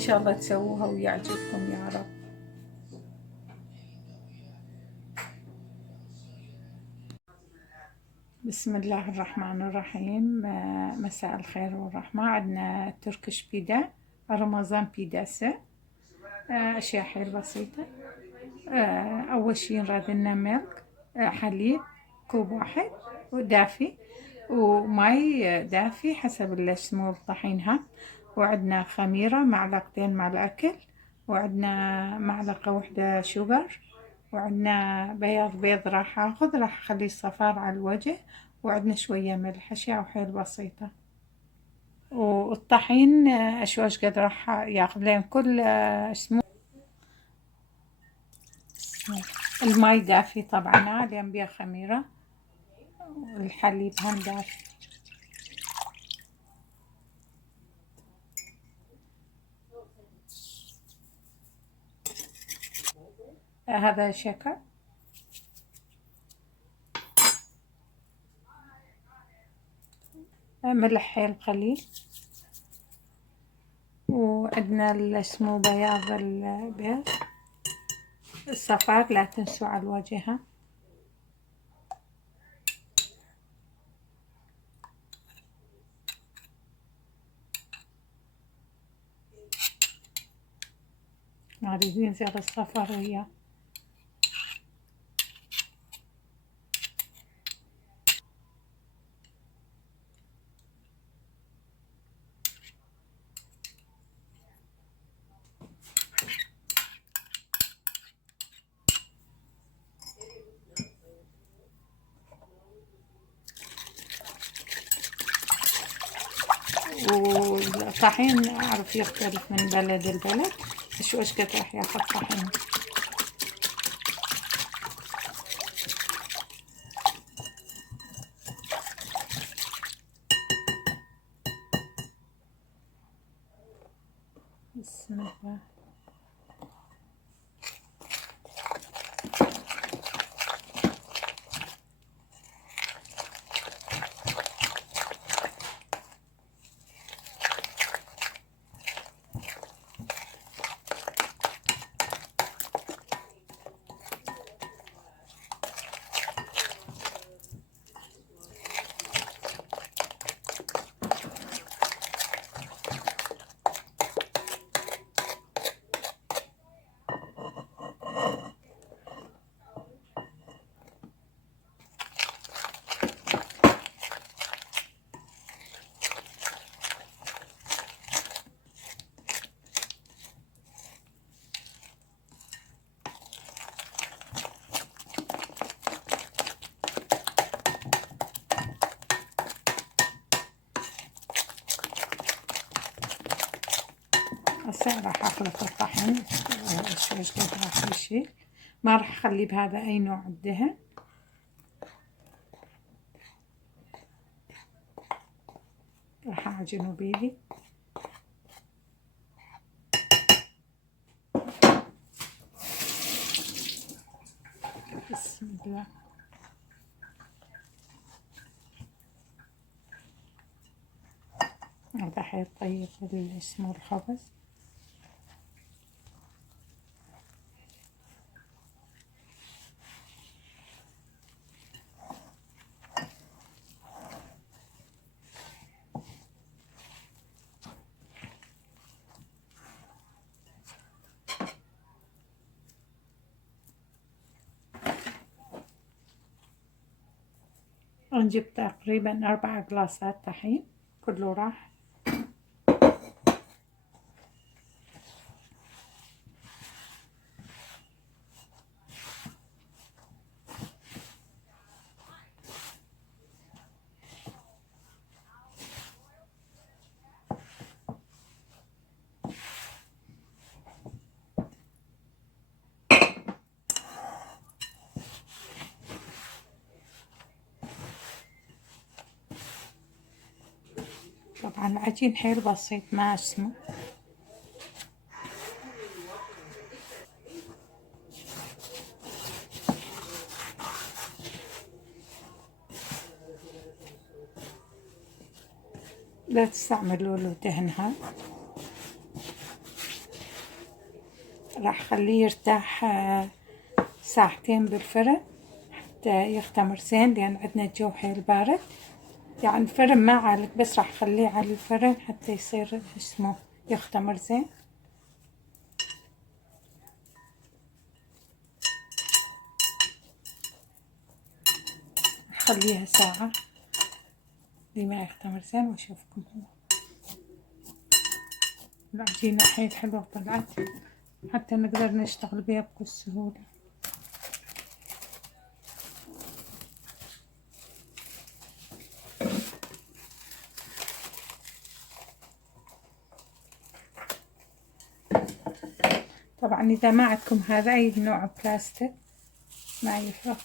شاء الله تسووها ويعجبكم يا رب. بسم الله الرحمن الرحيم. مساء الخير والرحمة. عندنا تركش بيدا رمضان بيداسة. أشياء حيل بسيطة. أول شي نراد لنا ملك، حليب كوب واحد ودافي، وماي دافي حسب اللي اسمه طحينها، وعندنا خميرة معلقتين مع الأكل، وعندنا معلقة واحدة شوغر، وعندنا بيض راح أخذ راح أخليه صفار على الوجه، وعندنا شوية ملح. أشياء حيل بسيطة. والطحين أشواش قد راح ياخذ لين كل اسمه الماي دافي طبعا، عليهم بيها خميرة، والحليب هم دافي. هذا شكر، ملح حيل قليل، وعندنا اللي اسمه بياض البيض الصفار لا تنسوا على الوجه. ما ريدين زي الصفار وياه. والطحين أعرف يختلف من بلد لبلد، وش قد راح ياخذ طحين. بسم الله. هسه راح اخلط الطحين شويش قد راح يشيل. ما راح اخلي بهذا اي نوع دهن، راح اعجنه بيدي. بسم الله. هذا حيل طيب اللي اسمه الخبز. نجيب تقريبا 4 قلاصات طحين كله راح. طبعا العجين حيل بسيط ما اسمه. لا تستعملوا له دهن هذا. راح خليه يرتاح ساعتين بالفرن حتى يختمر زين، لأن عندنا الجو حيل بارد. يعني الفرن ما عالق، بس راح خليه على الفرن حتى يصير اسمه يختمر زين. خليها ساعة لما يختمر زين واشوفكم. هو العجينة حيل حلوة طلعت، حتى نقدر نشتغل بيها بكل سهولة. طبعا إذا ما عندكم هذا أي نوع بلاستيك ما يفرق.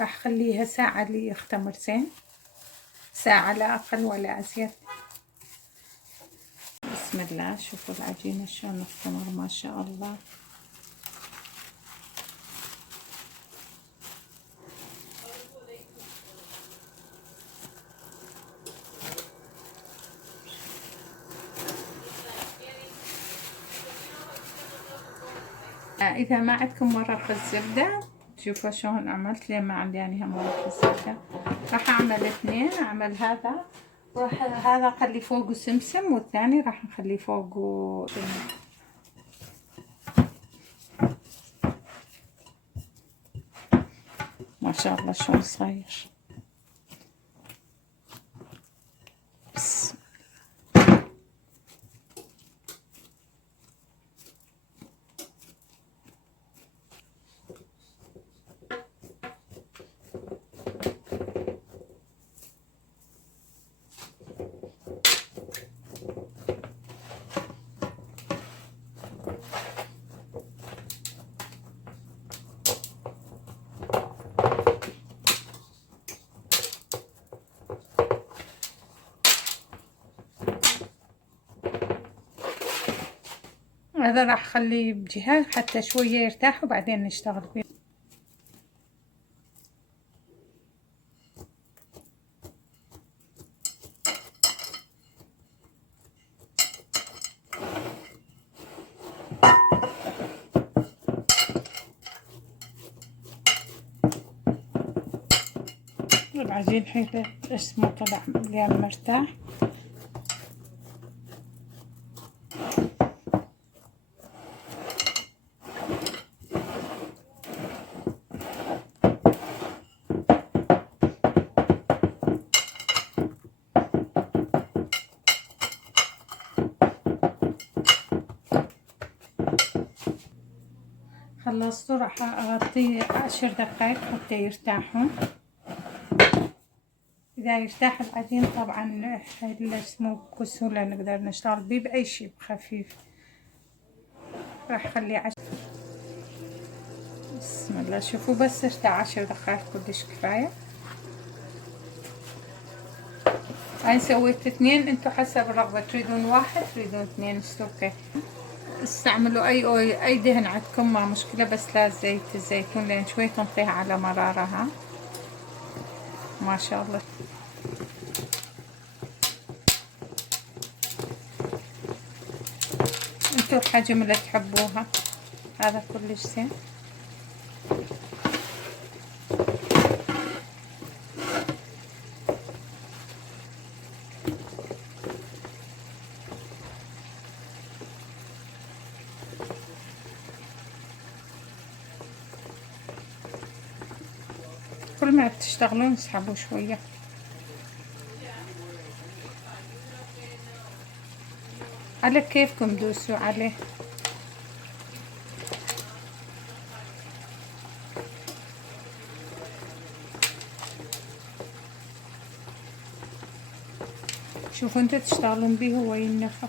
راح خليها ساعة ليختمر زين، ساعة لا أقل ولا أزيد. بسم الله، شوفوا العجينة شلون اختمر ما شاء الله. إذا ما عندكم ورق الزبدة، شوفوا شلون عملت. ليه ما عندي يعني هم ورق الزبدة؟ راح أعمل اثنين. أعمل هذا، راح هذا أخلي فوقه سمسم، والثاني راح نخلي فوقه ما شاء الله شلون صاير. هذا راح اخليه بجهة حتى شوية يرتاح وبعدين نشتغل فيه. العجين حيث اسمه طلع مليان مرتاح. خلصته، راح اغطيه 10 دقائق حتى يرتاحون. اذا يرتاح العجين طبعا اسمه بكل سهولة نقدر نشتغل بيه باي شيء خفيف. راح اخليه 10. بسم الله، شوفوا بس ارتاح 10 دقائق كلش كفاية. هاي سويت اثنين، انتو حسب الرغبة، تريدون واحد تريدون اثنين اوكي. استعملوا اي دهن عندكم ما مشكلة، بس لا زيت الزيتون لان شوي تنطيها على مرارها. ما شاء الله. انتو الحجم اللي تحبوها، هذا كلش زين. كل ما بتشتغلون اسحبوا شوية. على كيفكم دوسوا عليه. شوفوا انتوا تشتغلون بيه هو ينفخ.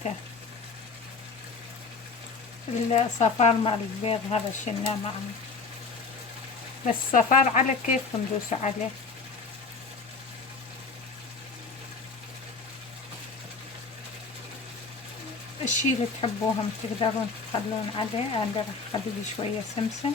بسيطة. الصفار مال البيض هذا شلناه معنا، بس صفار على كيفكم ندوس عليه. الشي اللي تحبوهم تقدرون تخلون عليه. أنا راح أخلي شوية سمسم.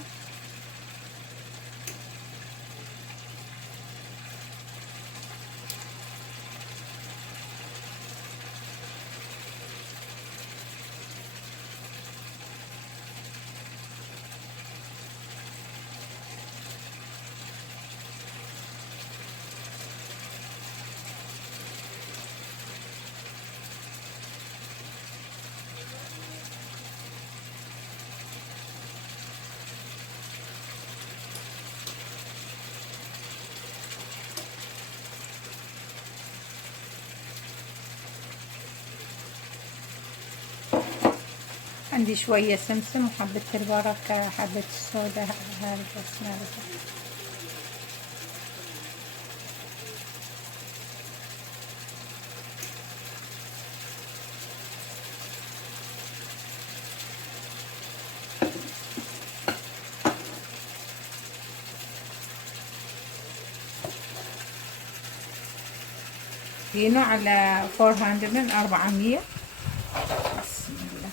عندي شوية سمسم وحبة البركة، حبة الصودا، هذا بس نعرفه. دينه على 400. بسم الله.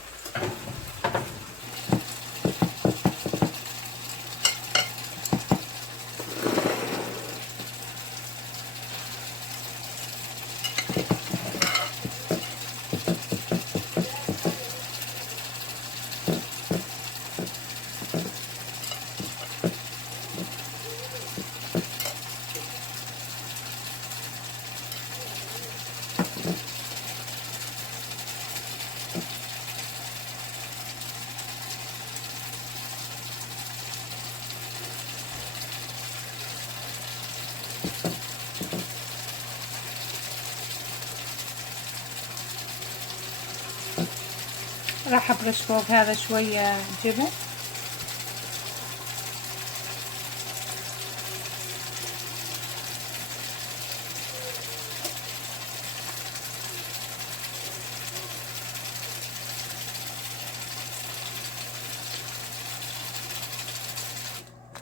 راح ابرش فوق هذا شوية جبن.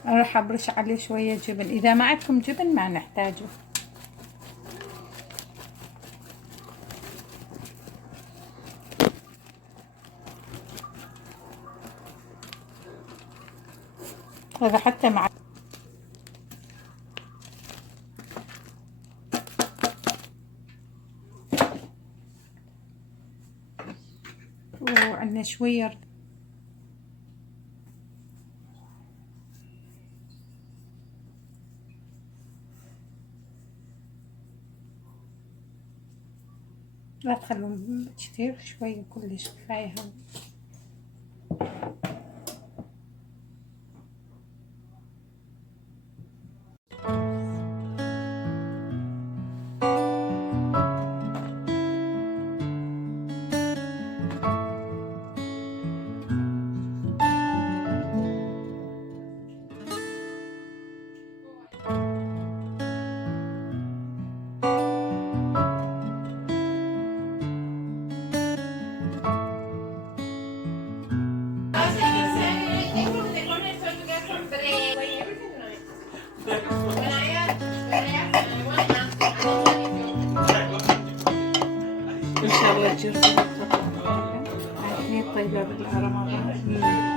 راح ابرش عليه شوية جبن. اذا ما عندكم جبن ما نحتاجه. هذا حتى مع وعندنا شوية لا تخلون كتير، شوية كلش كفاية. إن شاء الله تجربوا الطبق. عارفين طيبة بالرمضان.